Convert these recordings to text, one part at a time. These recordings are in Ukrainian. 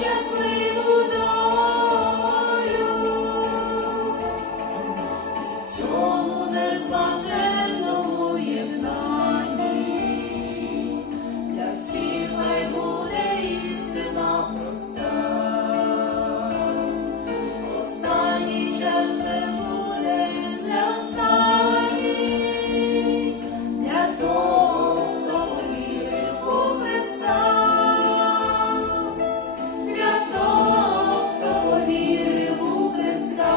щасливу долю в цьому незбагненному єднанні. Для всіх хай буде істина проста. Останній час це буде не останній для того, хто повірив у Христа. Для того, хто повірив у Христа.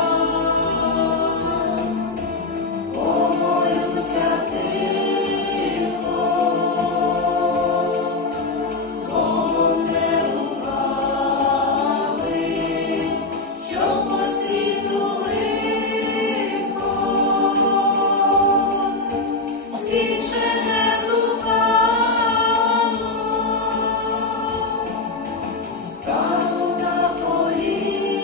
Помолюся тихо, словом не лукавий, що по світу лихо більше не блукало. Стану на коліна,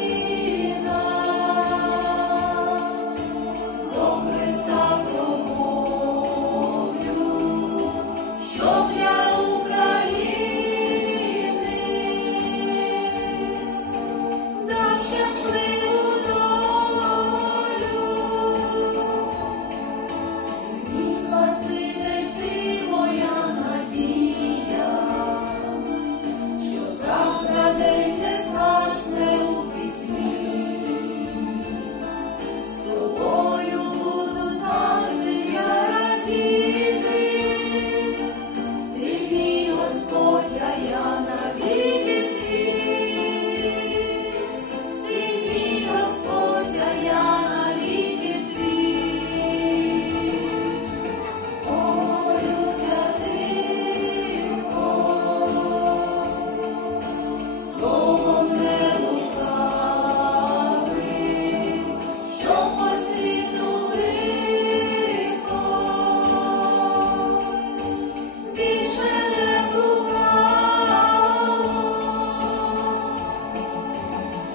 до Христа промовлю, щоб для України дав щасливу долю. Мій Спаситель, ти моя надія, що завтра день не згасне у пітьмі. З тобою буду завжди я радіти. Ти мій Господь, а я навіки твій. Ти мій Господь, а я навіки твій. Помолюся тихо, словом не лукавий, що по світу лихо більше не блукало.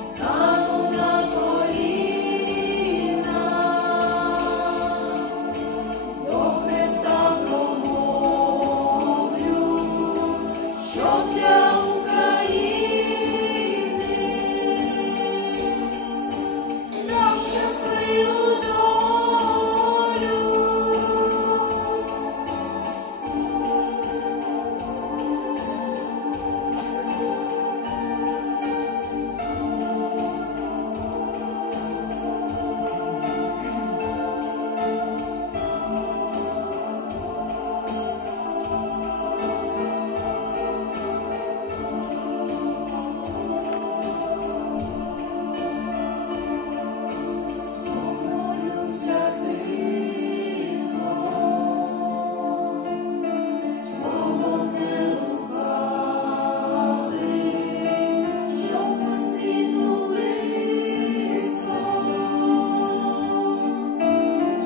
Стану на коліна, до Христа промовлю, щоб для України дав щасливу долю. Помолюся тихо, словом не лукавий, що по світу лихо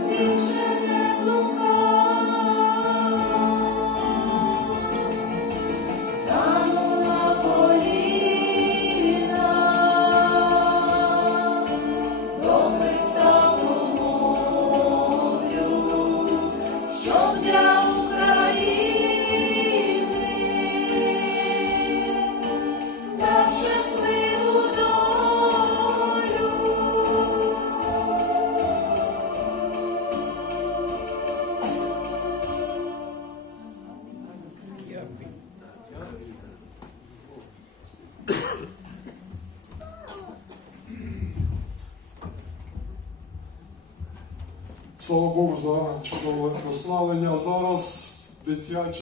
більше не блукало. Стану на коліна, до Христа промовлю, щоб для України дав щасливу долю. Слава Богу за чудове прославлення. А зараз дитяче